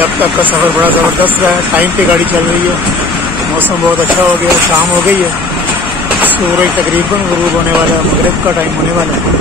अब तक का सफ़र बड़ा ज़बरदस्त रहा है। टाइम पे गाड़ी चल रही है, मौसम बहुत अच्छा हो गया, शाम हो गई है, सूरज तकरीबन गुरूब होने वाला है, मगरिब का टाइम होने वाला है।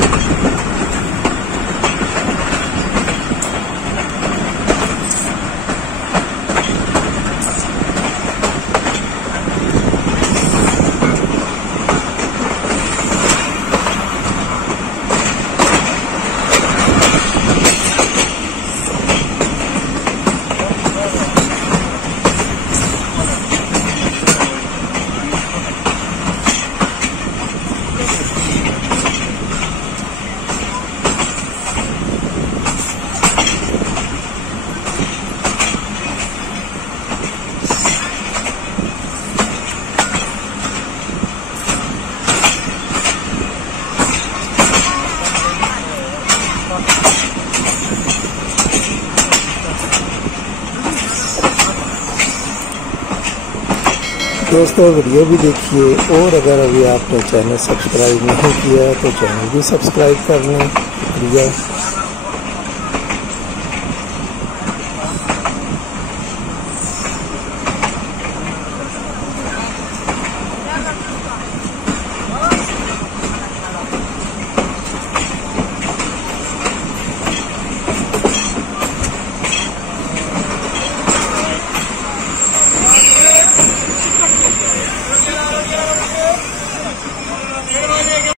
दोस्तों वीडियो भी देखिए, और अगर अभी आपने चैनल सब्सक्राइब नहीं किया तो चैनल भी सब्सक्राइब कर लें। शुक्रिया।